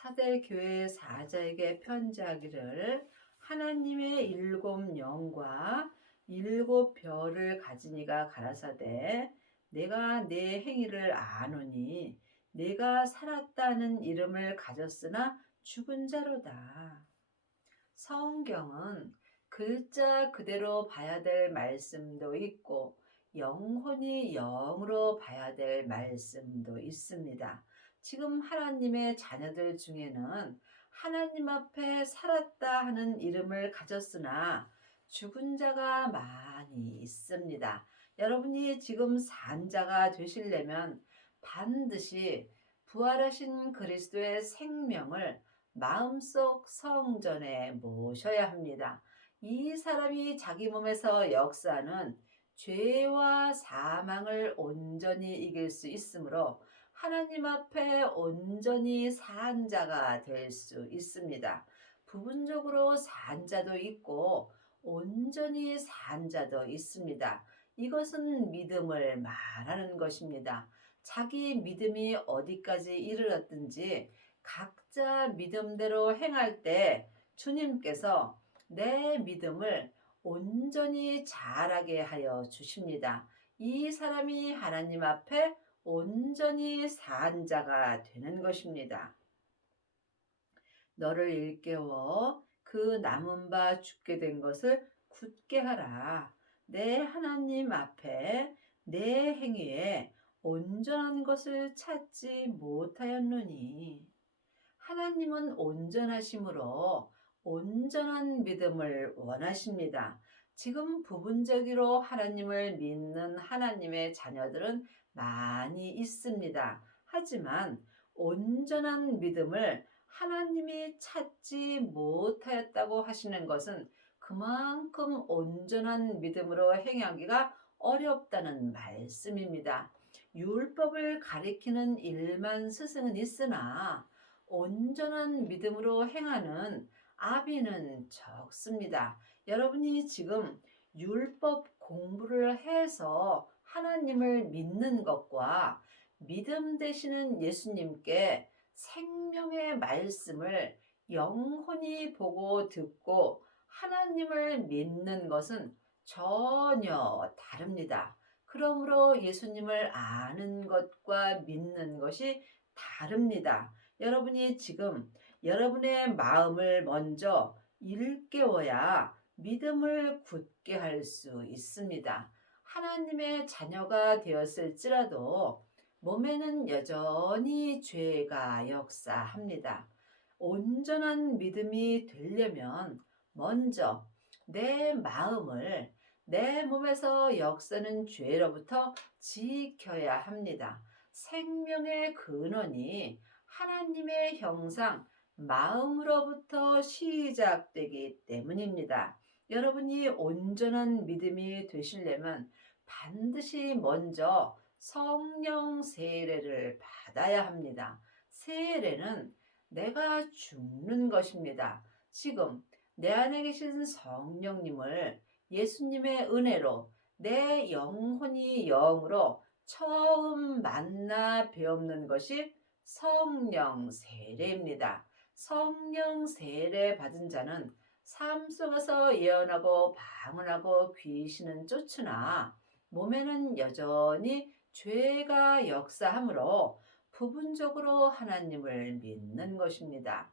사대 교회 사자에게 편지하기를 하나님의 일곱 영과 일곱 별을 가진 이가 가라사대 내가 내 행위를 아노니 내가 살았다는 이름을 가졌으나 죽은 자로다. 성경은 글자 그대로 봐야 될 말씀도 있고 영혼이 영으로 봐야 될 말씀도 있습니다. 지금 하나님의 자녀들 중에는 하나님 앞에 살았다 하는 이름을 가졌으나 죽은 자가 많이 있습니다. 여러분이 지금 산 자가 되시려면 반드시 부활하신 그리스도의 생명을 마음속 성전에 모셔야 합니다. 이 사람이 자기 몸에서 역사하는 죄와 사망을 온전히 이길 수 있으므로 하나님 앞에 온전히 산 자가 될 수 있습니다. 부분적으로 산 자도 있고 온전히 산 자도 있습니다. 이것은 믿음을 말하는 것입니다. 자기 믿음이 어디까지 이르렀든지 각자 믿음대로 행할 때 주님께서 내 믿음을 온전히 자라게 하여 주십니다. 이 사람이 하나님 앞에 온전히 산 자가 되는 것입니다. 너를 일깨워 그 남은 바 죽게 된 것을 굳게 하라. 내 하나님 앞에 내 행위에 온전한 것을 찾지 못하였느니 하나님은 온전하심으로 온전한 믿음을 원하십니다. 지금 부분적으로 하나님을 믿는 하나님의 자녀들은 많이 있습니다. 하지만 온전한 믿음을 하나님이 찾지 못하였다고 하시는 것은 그만큼 온전한 믿음으로 행하기가 어렵다는 말씀입니다. 율법을 가리키는 일만 스승은 있으나 온전한 믿음으로 행하는 아비는 적습니다. 여러분이 지금 율법 공부를 해서 하나님을 믿는 것과 믿음 되시는 예수님께 생명의 말씀을 영혼이 보고 듣고 하나님을 믿는 것은 전혀 다릅니다. 그러므로 예수님을 아는 것과 믿는 것이 다릅니다. 여러분이 지금 여러분의 마음을 먼저 일깨워야 믿음을 굳게 할 수 있습니다. 하나님의 자녀가 되었을지라도 몸에는 여전히 죄가 역사합니다. 온전한 믿음이 되려면 먼저 내 마음을 내 몸에서 역사는 죄로부터 지켜야 합니다. 생명의 근원이 하나님의 형상, 마음으로부터 시작되기 때문입니다. 여러분이 온전한 믿음이 되시려면 반드시 먼저 성령 세례를 받아야 합니다. 세례는 내가 죽는 것입니다. 지금 내 안에 계신 성령님을 예수님의 은혜로 내 영혼이 영으로 처음 만나 배우는 것이 성령 세례입니다. 성령 세례 받은 자는 삶 속에서 예언하고 방언하고 귀신은 쫓으나 몸에는 여전히 죄가 역사하므로 부분적으로 하나님을 믿는 것입니다.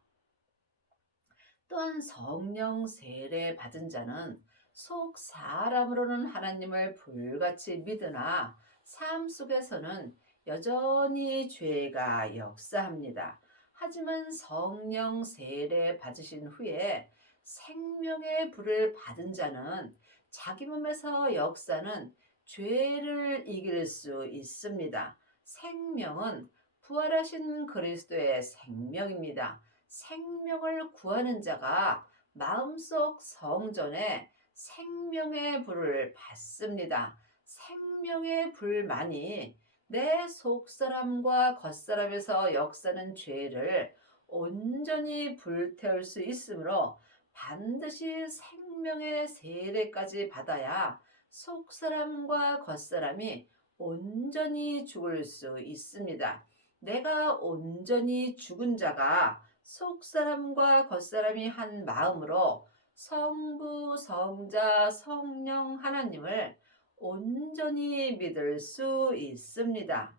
또한 성령 세례 받은 자는 속 사람으로는 하나님을 불같이 믿으나 삶 속에서는 여전히 죄가 역사합니다. 하지만 성령 세례 받으신 후에 생명의 불을 받은 자는 자기 몸에서 역사는 죄를 이길 수 있습니다. 생명은 부활하신 그리스도의 생명입니다. 생명을 구하는 자가 마음속 성전에 생명의 불을 받습니다. 생명의 불만이 내 속사람과 겉사람에서 역사는 죄를 온전히 불태울 수 있으므로 반드시 생명의 세례까지 받아야 속사람과 겉사람이 온전히 죽을 수 있습니다. 내가 온전히 죽은 자가 속사람과 겉사람이 한 마음으로 성부, 성자, 성령 하나님을 온전히 믿을 수 있습니다.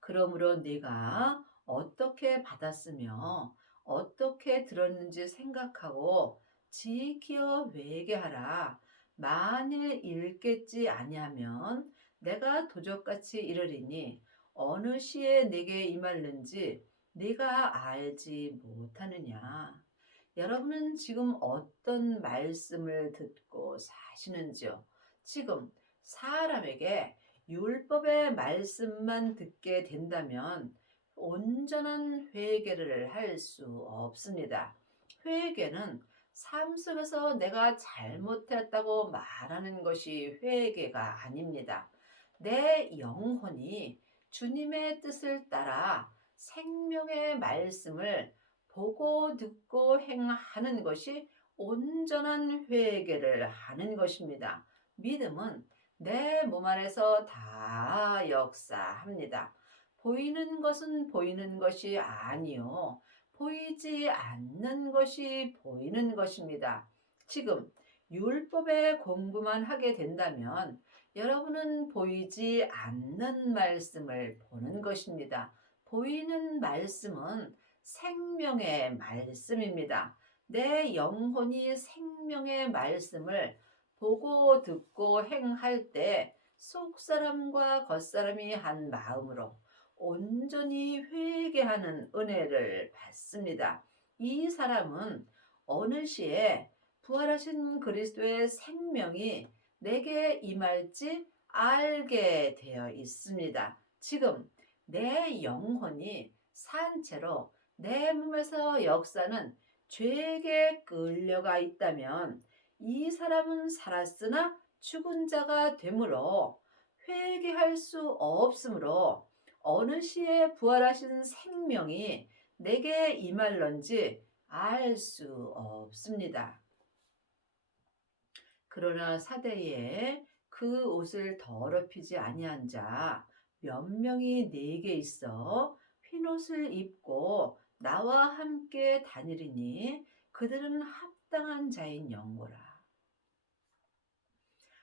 그러므로 네가 어떻게 받았으며 어떻게 들었는지 생각하고 지키어 회개하라. 만일 읽겠지 아니하면 내가 도적같이 이르리니 어느 시에 내게 임할는지 네가 알지 못하느냐. 여러분은 지금 어떤 말씀을 듣고 사시는지요? 지금 사람에게 율법의 말씀만 듣게 된다면 온전한 회개를 할 수 없습니다. 회개는 삶 속에서 내가 잘못했다고 말하는 것이 회개가 아닙니다. 내 영혼이 주님의 뜻을 따라 생명의 말씀을 보고 듣고 행하는 것이 온전한 회개를 하는 것입니다. 믿음은 내 몸 안에서 다 역사합니다. 보이는 것은 보이는 것이 아니요. 보이지 않는 것이 보이는 것입니다. 지금 율법의 공부만 하게 된다면 여러분은 보이지 않는 말씀을 보는 것입니다. 보이는 말씀은 생명의 말씀입니다. 내 영혼이 생명의 말씀을 보고 듣고 행할 때 속사람과 겉사람이 한 마음으로 온전히 회개하는 은혜를 받습니다. 이 사람은 어느 시에 부활하신 그리스도의 생명이 내게 임할지 알게 되어 있습니다. 지금 내 영혼이 산 채로 내 몸에서 역사는 죄에게 끌려가 있다면 이 사람은 살았으나 죽은 자가 되므로 회개할 수 없으므로 어느 시에 부활하신 생명이 내게 임할런지 알 수 없습니다. 그러나 사대에 그 옷을 더럽히지 아니한 자 몇 명이 내게 있어 흰옷을 입고 나와 함께 다니리니 그들은 합당한 자인 영고라.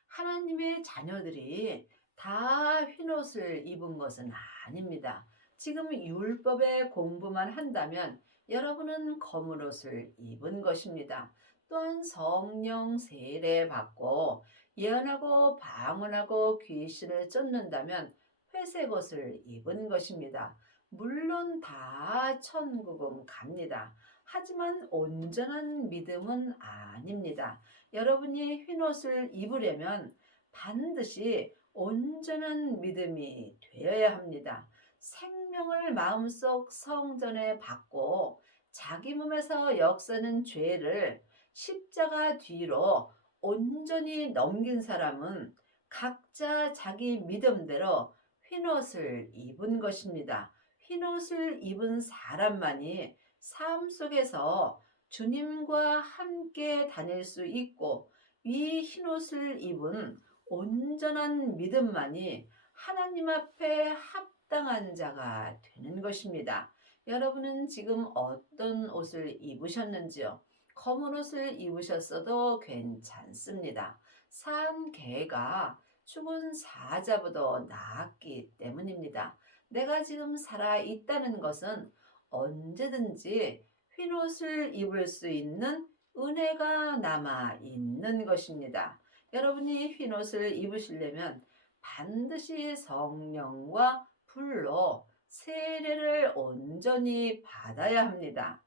하나님의 자녀들이 다 흰옷을 입은 것은 아닙니다. 지금 율법의 공부만 한다면 여러분은 검은 옷을 입은 것입니다. 또한 성령 세례 받고 예언하고 방언하고 귀신을 쫓는다면 회색 옷을 입은 것입니다. 물론 다 천국은 갑니다. 하지만 온전한 믿음은 아닙니다. 여러분이 흰옷을 입으려면 반드시 온전한 믿음이 되어야 합니다. 생명을 마음속 성전에 받고 자기 몸에서 역사는 죄를 십자가 뒤로 온전히 넘긴 사람은 각자 자기 믿음대로 흰옷을 입은 것입니다. 흰옷을 입은 사람만이 삶 속에서 주님과 함께 다닐 수 있고 이 흰옷을 입은 온전한 믿음만이 하나님 앞에 합당한 자가 되는 것입니다. 여러분은 지금 어떤 옷을 입으셨는지요? 검은 옷을 입으셨어도 괜찮습니다. 산 개가 죽은 사자보다 낫기 때문입니다. 내가 지금 살아 있다는 것은 언제든지 흰옷을 입을 수 있는 은혜가 남아 있는 것입니다. 여러분이 흰옷을 입으시려면 반드시 성령과 불로 세례를 온전히 받아야 합니다.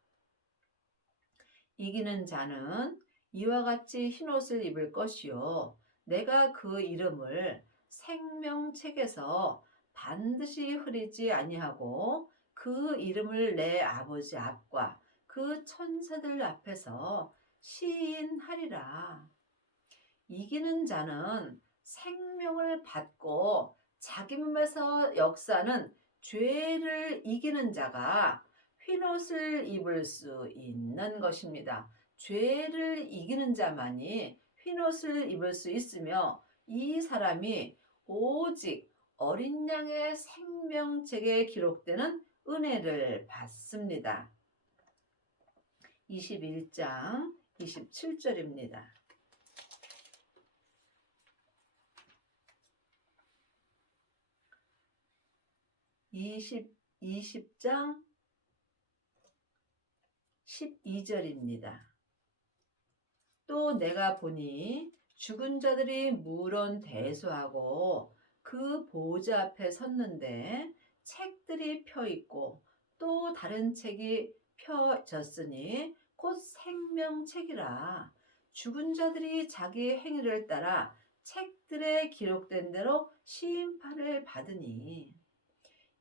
이기는 자는 이와 같이 흰옷을 입을 것이요 내가 그 이름을 생명책에서 반드시 흐리지 아니하고 그 이름을 내 아버지 앞과 그 천사들 앞에서 시인하리라. 이기는 자는 생명을 받고 자기 몸에서 역사는 죄를 이기는 자가 흰옷을 입을 수 있는 것입니다. 죄를 이기는 자만이 흰옷을 입을 수 있으며 이 사람이 오직 어린 양의 생명책에 기록되는 은혜를 받습니다. 21장 27절입니다. 20장 12절입니다. 또 내가 보니 죽은 자들이 무런 대수하고 그 보좌 앞에 섰는데 책들이 펴 있고 또 다른 책이 펴졌으니 곧 생명책이라. 죽은 자들이 자기 행위를 따라 책들에 기록된 대로 심판을 받으니.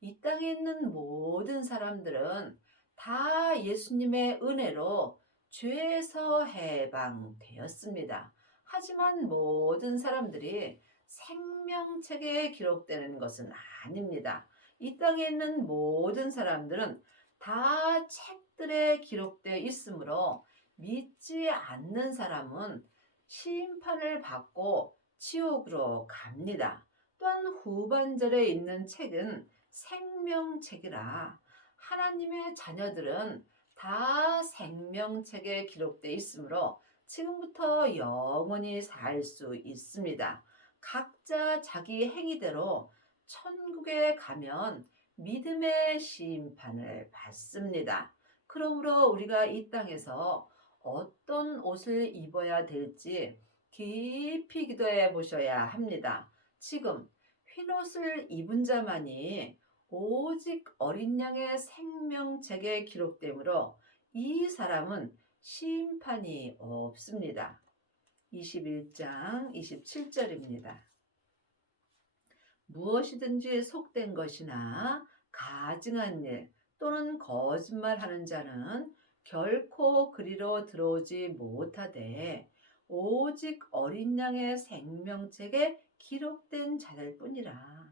이 땅에 있는 모든 사람들은 다 예수님의 은혜로 죄에서 해방되었습니다. 하지만 모든 사람들이 생명책에 기록되는 것은 아닙니다. 이 땅에 있는 모든 사람들은 다 책들에 기록되어 있으므로 믿지 않는 사람은 심판을 받고 지옥으로 갑니다. 또한 후반절에 있는 책은 생명책이라. 하나님의 자녀들은 다 생명책에 기록되어 있으므로 지금부터 영원히 살 수 있습니다. 각자 자기 행위대로 천국에 가면 믿음의 심판을 받습니다. 그러므로 우리가 이 땅에서 어떤 옷을 입어야 될지 깊이 기도해 보셔야 합니다. 지금 흰옷을 입은 자만이 오직 어린 양의 생명책에 기록되므로 이 사람은 심판이 없습니다. 21장 27절입니다. 무엇이든지 속된 것이나 가증한 일 또는 거짓말하는 자는 결코 그리로 들어오지 못하되 오직 어린 양의 생명책에 기록된 자들 뿐이라.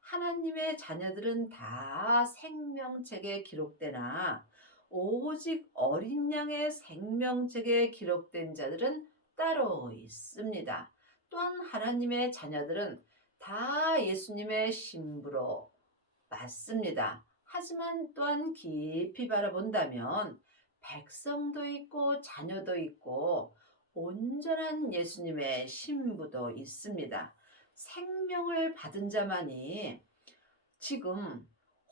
하나님의 자녀들은 다 생명책에 기록되나 오직 어린 양의 생명책에 기록된 자들은 따로 있습니다. 또한 하나님의 자녀들은 다 예수님의 신부로 맞습니다. 하지만 또한 깊이 바라본다면 백성도 있고 자녀도 있고 온전한 예수님의 신부도 있습니다. 생명을 받은 자만이 지금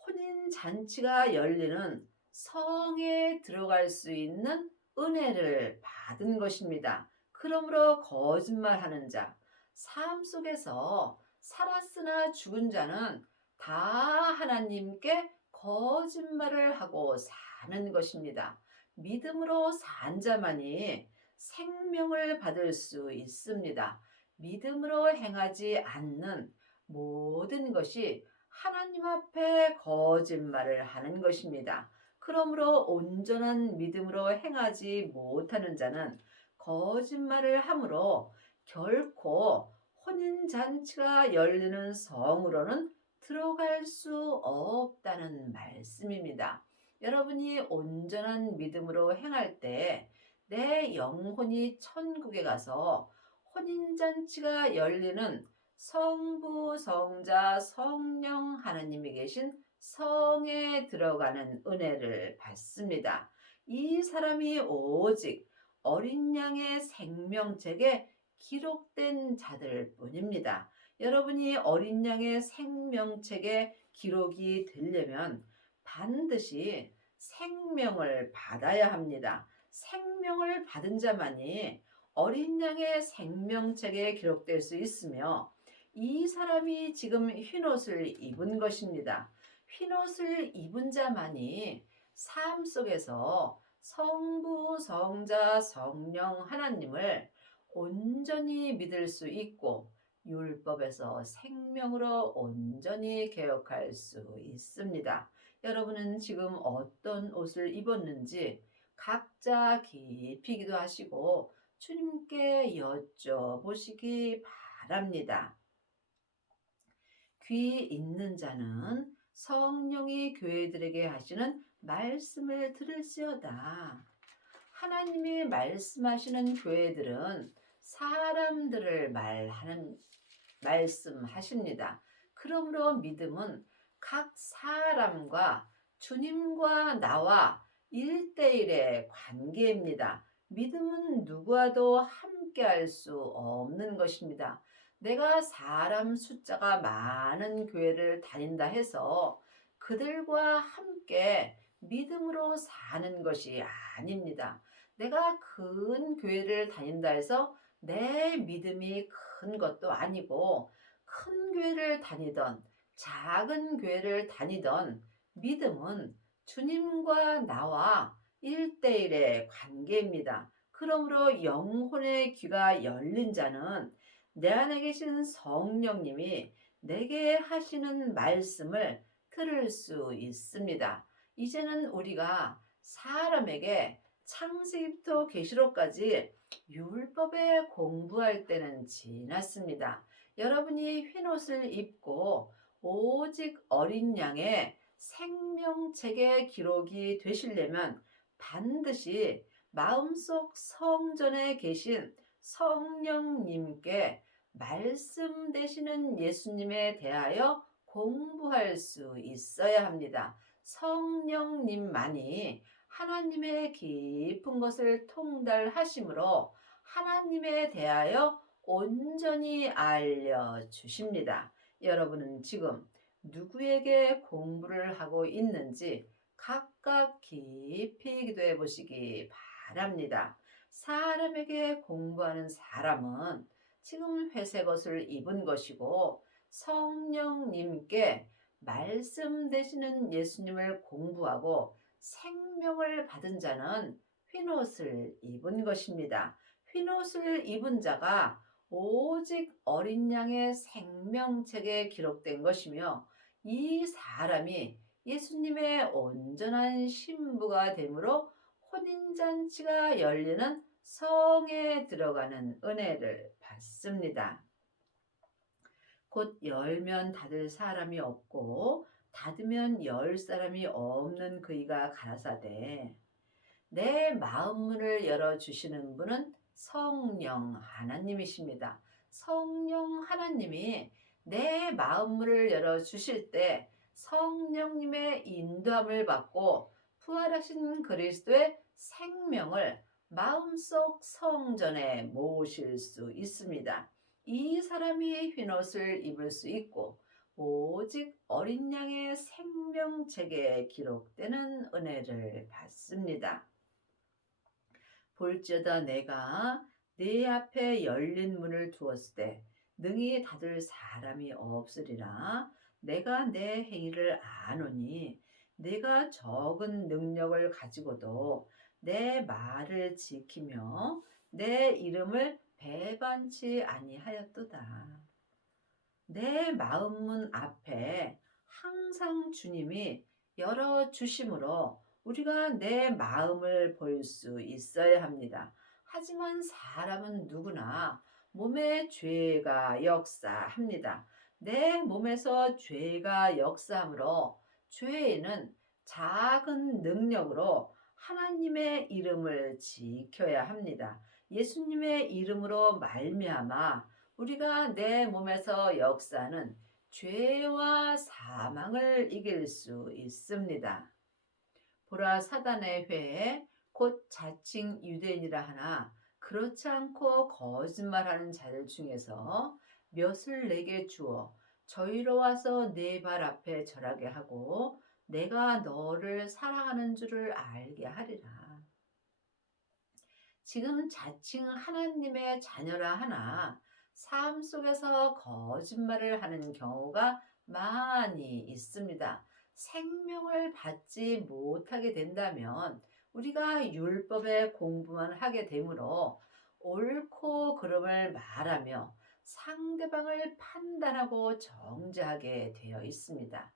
혼인잔치가 열리는 성에 들어갈 수 있는 은혜를 받은 것입니다. 그러므로 거짓말하는 자, 삶 속에서 살았으나 죽은 자는 다 하나님께 거짓말을 하고 사는 것입니다. 믿음으로 산 자만이 생명을 받을 수 있습니다. 믿음으로 행하지 않는 모든 것이 하나님 앞에 거짓말을 하는 것입니다. 그러므로 온전한 믿음으로 행하지 못하는 자는 거짓말을 함으로 결코 혼인잔치가 열리는 성으로는 들어갈 수 없다는 말씀입니다. 여러분이 온전한 믿음으로 행할 때 내 영혼이 천국에 가서 혼인잔치가 열리는 성부, 성자, 성령 하나님이 계신 성에 들어가는 은혜를 받습니다. 이 사람이 오직 어린 양의 생명책에 기록된 자들 뿐입니다. 여러분이 어린 양의 생명책에 기록이 되려면 반드시 생명을 받아야 합니다. 생명을 받은 자만이 어린 양의 생명책에 기록될 수 있으며 이 사람이 지금 흰옷을 입은 것입니다. 흰옷을 입은 자만이 삶 속에서 성부, 성자, 성령 하나님을 온전히 믿을 수 있고 율법에서 생명으로 온전히 개혁할 수 있습니다. 여러분은 지금 어떤 옷을 입었는지 각자 깊이 기도하시고 주님께 여쭤보시기 바랍니다. 귀 있는 자는 성령이 교회들에게 하시는 말씀을 들을지어다. 하나님이 말씀하시는 교회들은 사람들을 말씀하십니다. 그러므로 믿음은 각 사람과 주님과 나와 1대1의 관계입니다. 믿음은 누구와도 함께 할 수 없는 것입니다. 내가 사람 숫자가 많은 교회를 다닌다 해서 그들과 함께 믿음으로 사는 것이 아닙니다. 내가 큰 교회를 다닌다 해서 내 믿음이 큰 것도 아니고, 큰 교회를 다니던 작은 교회를 다니던 믿음은 주님과 나와 1대1의 관계입니다. 그러므로 영혼의 귀가 열린 자는 내 안에 계신 성령님이 내게 하시는 말씀을 들을 수 있습니다. 이제는 우리가 사람에게 창세기부터 계시록까지 율법에 공부할 때는 지났습니다. 여러분이 흰옷을 입고 오직 어린 양의 생명책의 기록이 되시려면 반드시 마음속 성전에 계신 성령님께 말씀 되시는 예수님에 대하여 공부할 수 있어야 합니다. 성령님만이 하나님의 깊은 것을 통달하심으로 하나님에 대하여 온전히 알려주십니다. 여러분은 지금 누구에게 공부를 하고 있는지 각각 깊이 기도해 보시기 바랍니다. 사람에게 공부하는 사람은 지금 회색 옷을 입은 것이고, 성령님께 말씀 되시는 예수님을 공부하고 생명을 받은 자는 흰옷을 입은 것입니다. 흰옷을 입은 자가 오직 어린 양의 생명책에 기록된 것이며, 이 사람이 예수님의 온전한 신부가 되므로 혼인잔치가 열리는 성에 들어가는 은혜를 받습니다. 곧 열면 닫을 사람이 없고 닫으면 열 사람이 없는 그이가 가라사대, 내 마음문을 열어주시는 분은 성령 하나님이십니다. 성령 하나님이 내 마음문을 열어주실 때 성령님의 인도함을 받고 부활하신 그리스도의 생명을 마음속 성전에 모실 수 있습니다. 이 사람이 흰옷을 입을 수 있고 오직 어린 양의 생명책에 기록되는 은혜를 받습니다. 볼지어다 내가 네 앞에 열린 문을 두었을 때 능히 닫을 사람이 없으리라. 내가 내 행위를 아노니 내가 적은 능력을 가지고도 내 말을 지키며 내 이름을 배반치 아니하였도다. 내 마음문 앞에 항상 주님이 열어주심으로 우리가 내 마음을 볼 수 있어야 합니다. 하지만 사람은 누구나 몸에 죄가 역사합니다. 내 몸에서 죄가 역사하므로 죄에는 작은 능력으로 하나님의 이름을 지켜야 합니다. 예수님의 이름으로 말미암아 우리가 내 몸에서 역사하는 죄와 사망을 이길 수 있습니다. 보라, 사단의 회에 곧 자칭 유대인이라 하나 그렇지 않고 거짓말하는 자들 중에서 몇을 내게 주어 저희로 와서 내 발 앞에 절하게 하고 내가 너를 사랑하는 줄을 알게 하리라. 지금 자칭 하나님의 자녀라 하나 삶 속에서 거짓말을 하는 경우가 많이 있습니다. 생명을 받지 못하게 된다면 우리가 율법의 공부만 하게 되므로 옳고 그름을 말하며 상대방을 판단하고 정죄하게 되어 있습니다.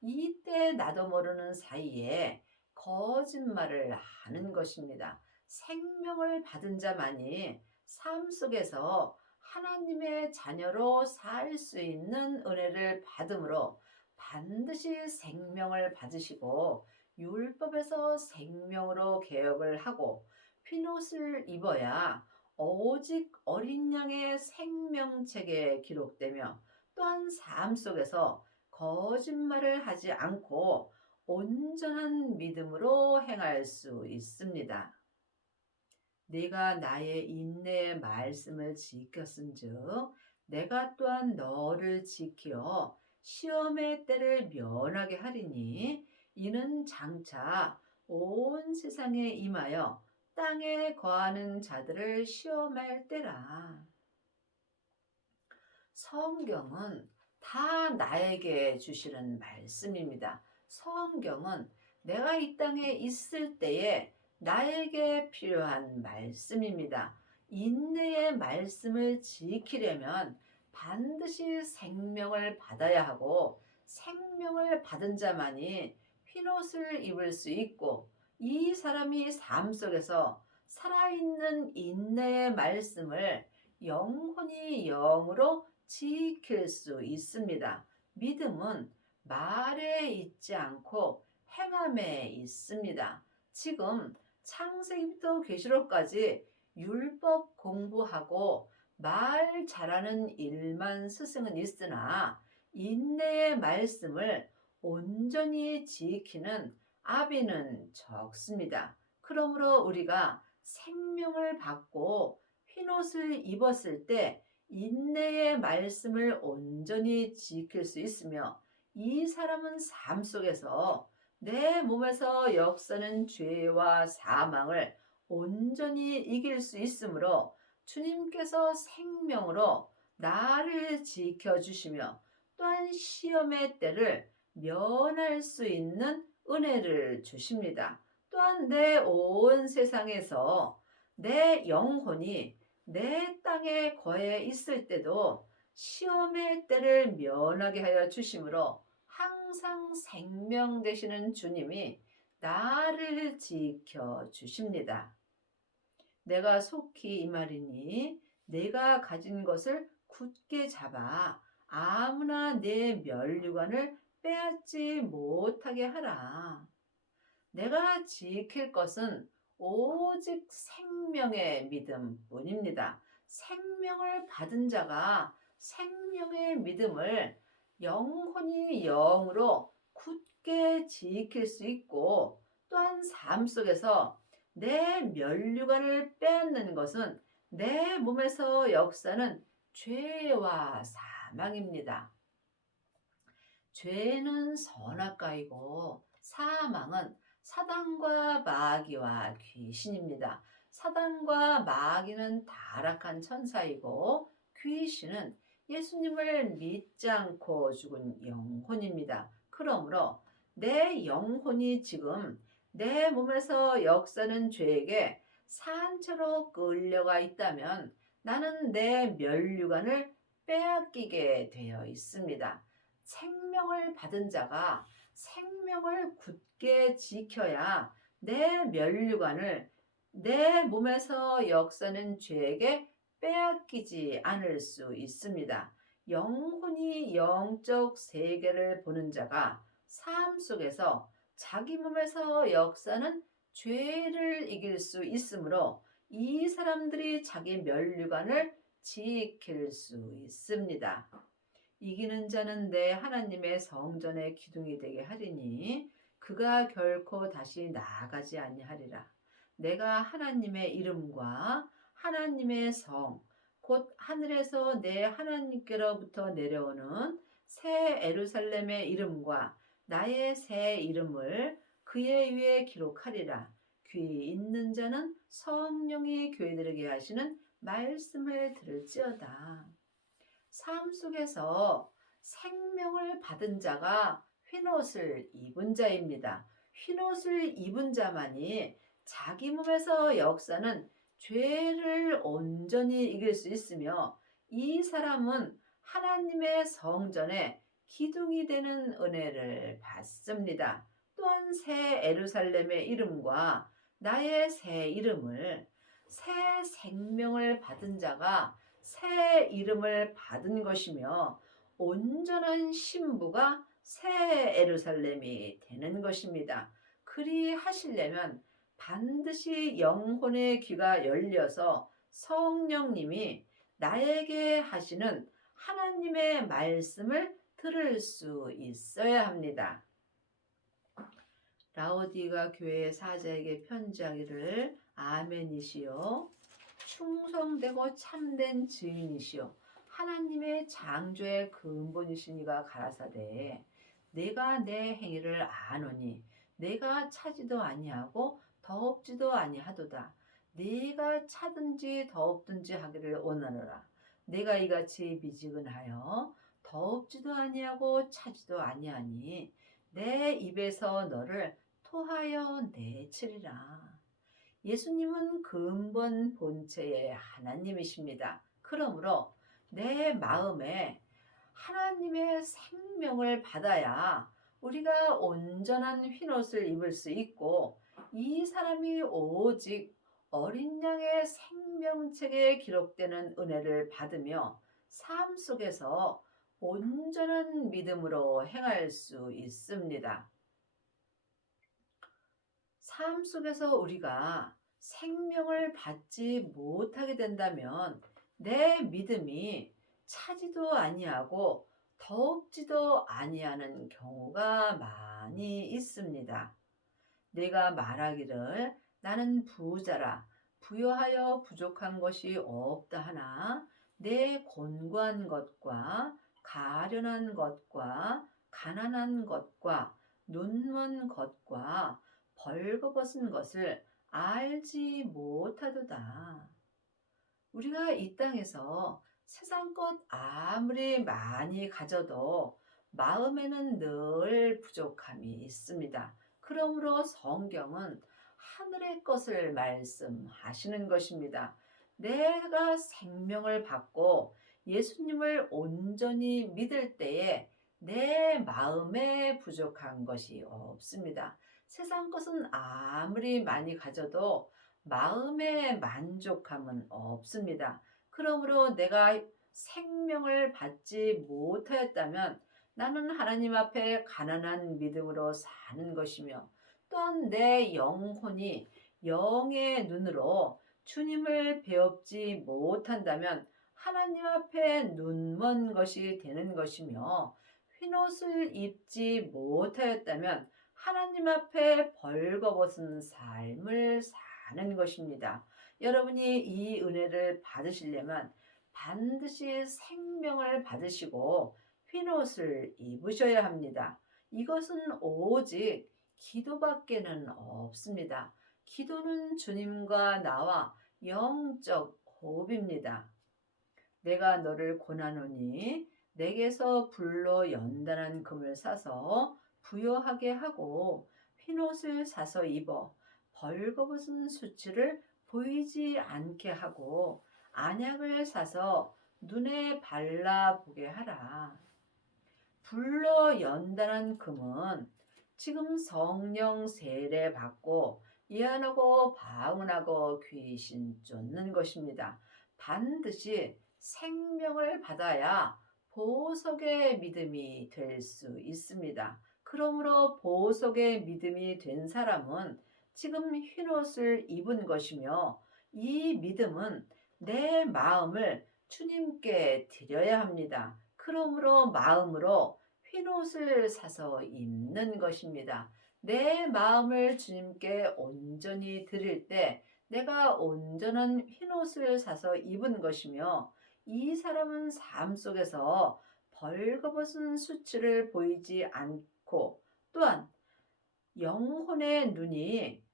이때 나도 모르는 사이에 거짓말을 하는 것입니다. 생명을 받은 자만이 삶 속에서 하나님의 자녀로 살 수 있는 은혜를 받음으로 반드시 생명을 받으시고 율법에서 생명으로 개혁을 하고 흰옷을 입어야 오직 어린 양의 생명책에 기록되며, 또한 삶 속에서 거짓말을 하지 않고 온전한 믿음으로 행할 수 있습니다. 네가 나의 인내의 말씀을 지켰은즉 내가 또한 너를 지켜 시험의 때를 면하게 하리니 이는 장차 온 세상에 임하여 땅에 거하는 자들을 시험할 때라. 성경은 다 나에게 주시는 말씀입니다. 성경은 내가 이 땅에 있을 때에 나에게 필요한 말씀입니다. 인내의 말씀을 지키려면 반드시 생명을 받아야 하고 생명을 받은 자만이 흰옷을 입을 수 있고 이 사람이 삶 속에서 살아있는 인내의 말씀을 영혼이 영으로 지킬 수 있습니다. 믿음은 말에 있지 않고 행함에 있습니다. 지금 창세기부터 계시록까지 율법 공부하고 말 잘하는 일만 스승은 있으나 인내의 말씀을 온전히 지키는 아비는 적습니다. 그러므로 우리가 생명을 받고 흰옷을 입었을 때 인내의 말씀을 온전히 지킬 수 있으며 이 사람은 삶 속에서 내 몸에서 역사는 죄와 사망을 온전히 이길 수 있으므로 주님께서 생명으로 나를 지켜주시며 또한 시험의 때를 면할 수 있는 은혜를 주십니다. 또한 내 온 세상에서 내 영혼이 내 땅에 거해 있을 때도 시험의 때를 면하게 하여 주심으로 항상 생명 되시는 주님이 나를 지켜 주십니다. 내가 속히 이 말이니 내가 가진 것을 굳게 잡아 아무나 내 면류관을 빼앗지 못하게 하라. 내가 지킬 것은 오직 생명의 믿음뿐입니다. 생명을 받은 자가 생명의 믿음을 영혼이 영으로 굳게 지킬 수 있고 또한 삶 속에서 내 면류관을 빼앗는 것은 내 몸에서 역사는 죄와 사망입니다. 죄는 선악과이고 사망은 사단과 마귀와 귀신입니다. 사단과 마귀는 타락한 천사이고 귀신은 예수님을 믿지 않고 죽은 영혼입니다. 그러므로 내 영혼이 지금 내 몸에서 역사는 죄에게 산채로 끌려가 있다면 나는 내 면류관을 빼앗기게 되어 있습니다. 생명을 받은 자가 생명을 굳게 지켜야 내 면류관을 내 몸에서 역사는 죄에게 빼앗기지 않을 수 있습니다. 영혼이 영적 세계를 보는 자가 삶 속에서 자기 몸에서 역사는 죄를 이길 수 있으므로 이 사람들이 자기 면류관을 지킬 수 있습니다. 이기는 자는 내 하나님의 성전의 기둥이 되게 하리니 그가 결코 다시 나아가지 아니하리라. 내가 하나님의 이름과 하나님의 성, 곧 하늘에서 내 하나님께로부터 내려오는 새 에루살렘의 이름과 나의 새 이름을 그의 위에 기록하리라. 귀 있는 자는 성령이 교회들에게 하시는 말씀을 들을지어다. 삶 속에서 생명을 받은 자가 흰옷을 입은 자입니다. 흰옷을 입은 자만이 자기 몸에서 역사는 죄를 온전히 이길 수 있으며 이 사람은 하나님의 성전에 기둥이 되는 은혜를 받습니다. 또한 새 에루살렘의 이름과 나의 새 이름을 새 생명을 받은 자가 새 이름을 받은 것이며 온전한 신부가 새 에루살렘이 되는 것입니다. 그리 하시려면 반드시 영혼의 귀가 열려서 성령님이 나에게 하시는 하나님의 말씀을 들을 수 있어야 합니다. 라오디가 교회 사자에게 편지하기를 아멘이시요 충성되고 참된 증인이시요 하나님의 창조의 근본이시니가 가라사대 내가 내 행위를 아노니 내가 차지도 아니하고 더없지도 아니하도다 내가 차든지 더없든지 하기를 원하노라 내가 이같이 미지근하여 더없지도 아니하고 차지도 아니하니 내 입에서 너를 토하여 내치리라. 예수님은 근본 본체의 하나님이십니다. 그러므로 내 마음에 하나님의 생명을 받아야 우리가 온전한 흰옷을 입을 수 있고 이 사람이 오직 어린 양의 생명책에 기록되는 은혜를 받으며 삶 속에서 온전한 믿음으로 행할 수 있습니다. 삶 속에서 우리가 생명을 받지 못하게 된다면 내 믿음이 차지도 아니하고 더욱지도 아니하는 경우가 많이 있습니다. 내가 말하기를 나는 부자라 부여하여 부족한 것이 없다 하나 내 곤고한 것과 가련한 것과 가난한 것과 눈먼 것과 벌거벗은 것을 알지 못하도다. 우리가 이 땅에서 세상 것 아무리 많이 가져도 마음에는 늘 부족함이 있습니다. 그러므로 성경은 하늘의 것을 말씀하시는 것입니다. 내가 생명을 받고 예수님을 온전히 믿을 때에 내 마음에 부족한 것이 없습니다. 세상 것은 아무리 많이 가져도 마음의 만족함은 없습니다. 그러므로 내가 생명을 받지 못하였다면 나는 하나님 앞에 가난한 믿음으로 사는 것이며 또한 내 영혼이 영의 눈으로 주님을 배웁지 못한다면 하나님 앞에 눈먼 것이 되는 것이며 흰옷을 입지 못하였다면 하나님 앞에 벌거벗은 삶을 사는 것입니다. 여러분이 이 은혜를 받으시려면 반드시 생명을 받으시고 흰옷을 입으셔야 합니다. 이것은 오직 기도밖에는 없습니다. 기도는 주님과 나와 영적 호흡입니다. 내가 너를 고나노니 내게서 불로 연단한 금을 사서 부여하게 하고 흰옷을 사서 입어 벌거벗은 수치를 보이지 않게 하고 안약을 사서 눈에 발라보게 하라. 불로 연단한 금은 지금 성령 세례 받고 예언하고 방언하고 귀신 쫓는 것입니다. 반드시 생명을 받아야 보석의 믿음이 될 수 있습니다. 그러므로 보석의 믿음이 된 사람은 지금 흰옷을 입은 것이며 이 믿음은 내 마음을 주님께 드려야 합니다. 그러므로 마음으로 흰옷을 사서 입는 것입니다. 내 마음을 주님께 온전히 드릴 때 내가 온전한 흰옷을 사서 입은 것이며 이 사람은 삶 속에서 벌거벗은 수치를 보이지 않고 또한 영혼의 눈이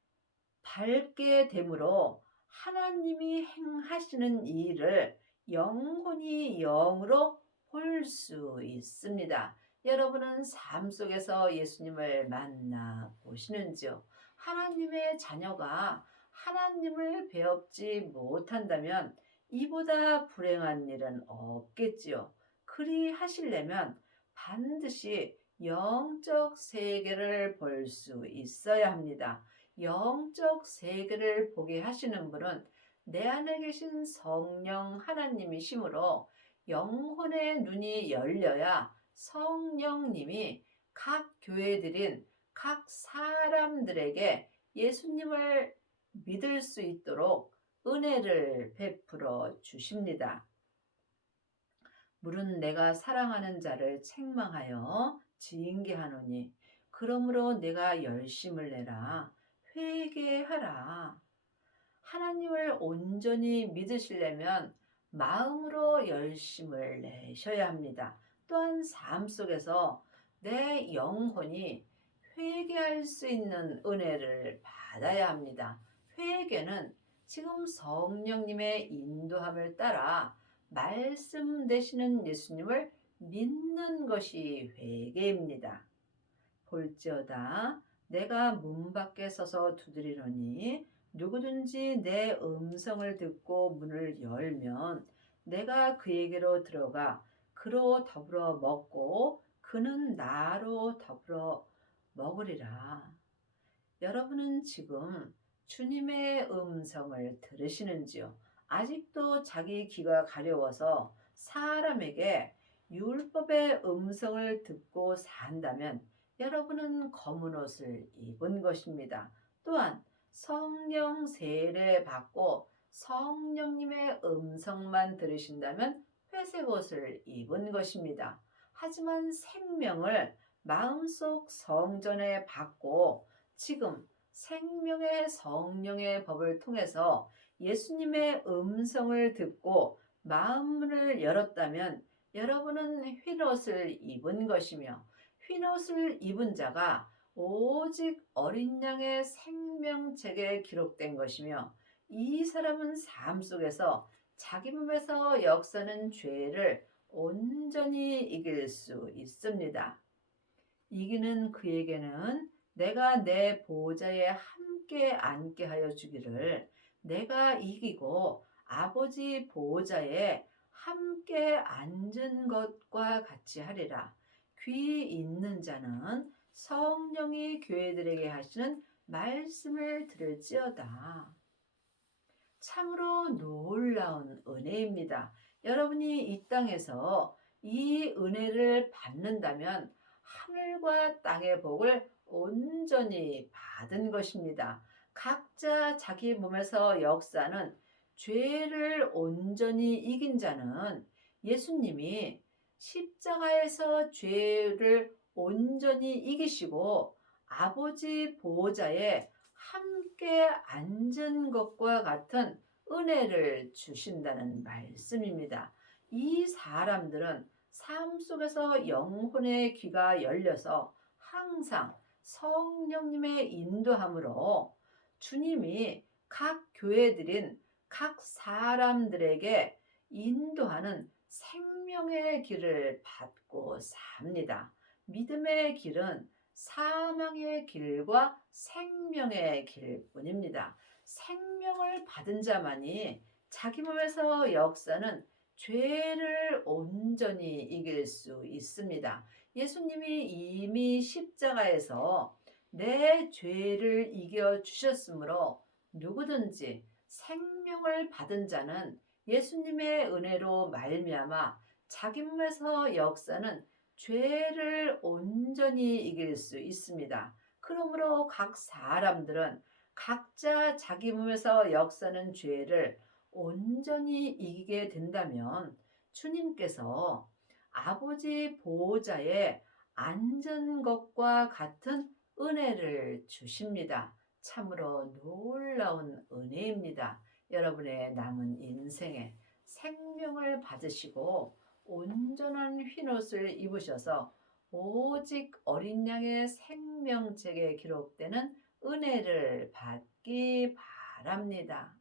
밝게 되므로 하나님이 행하시는 일을 영혼이 영으로 볼 수 있습니다. 여러분은 삶 속에서 예수님을 만나 보시는지요? 하나님의 자녀가 하나님을 배웁지 못한다면 이보다 불행한 일은 없겠지요. 그리 하시려면 반드시 영적 세계를 볼 수 있어야 합니다. 영적 세계를 보게 하시는 분은 내 안에 계신 성령 하나님이시므로 영혼의 눈이 열려야 성령님이 각 교회들인 각 사람들에게 예수님을 믿을 수 있도록 은혜를 베풀어 주십니다. 물은 내가 사랑하는 자를 책망하여 징계하노니 그러므로 내가 열심을 내라. 회개하라. 하나님을 온전히 믿으시려면 마음으로 열심을 내셔야 합니다. 또한 삶 속에서 내 영혼이 회개할 수 있는 은혜를 받아야 합니다. 회개는 지금 성령님의 인도함을 따라 말씀 되시는 예수님을 믿는 것이 회개입니다. 볼지어다 내가 문 밖에 서서 두드리노니 누구든지 내 음성을 듣고 문을 열면 내가 그에게로 들어가 그로 더불어 먹고 그는 나로 더불어 먹으리라. 여러분은 지금 주님의 음성을 들으시는지요? 아직도 자기 귀가 가려워서 사람에게 율법의 음성을 듣고 산다면 여러분은 검은 옷을 입은 것입니다. 또한 성령 세례 받고 성령님의 음성만 들으신다면 회색 옷을 입은 것입니다. 하지만 생명을 마음속 성전에 받고 지금 생명의 성령의 법을 통해서 예수님의 음성을 듣고 마음을 열었다면 여러분은 흰옷을 입은 것이며 흰옷을 입은 자가 오직 어린 양의 생명책에 기록된 것이며 이 사람은 삶 속에서 자기 몸에서 역사는 죄를 온전히 이길 수 있습니다. 이기는 그에게는 내가 내 보좌에 함께 앉게 하여 주기를 내가 이기고 아버지 보좌에 함께 앉은 것과 같이 하리라. 귀 있는 자는 성령이 교회들에게 하시는 말씀을 들을지어다. 참으로 놀라운 은혜입니다. 여러분이 이 땅에서 이 은혜를 받는다면 하늘과 땅의 복을 온전히 받은 것입니다. 각자 자기 몸에서 역사는 죄를 온전히 이긴 자는 예수님이 십자가에서 죄를 온전히 이기시고 아버지 보좌에 함께 앉은 것과 같은 은혜를 주신다는 말씀입니다. 이 사람들은 삶 속에서 영혼의 귀가 열려서 항상 성령님의 인도함으로 주님이 각 교회들인 각 사람들에게 인도하는 생명의 길을 받고 삽니다. 믿음의 길은 사망의 길과 생명의 길뿐입니다. 생명을 받은 자만이 자기 몸에서 역사는 죄를 온전히 이길 수 있습니다. 예수님이 이미 십자가에서 내 죄를 이겨 주셨으므로 누구든지 생명을 받은 자는 예수님의 은혜로 말미암아 자기 몸에서 역사는 죄를 온전히 이길 수 있습니다. 그러므로 각 사람들은 각자 자기 몸에서 역사는 죄를 온전히 이기게 된다면 주님께서 아버지 보호자에 앉은 것과 같은 은혜를 주십니다. 참으로 놀라운 은혜입니다. 여러분의 남은 인생에 생명을 받으시고 온전한 흰옷을 입으셔서 오직 어린 양의 생명책에 기록되는 은혜를 받기 바랍니다.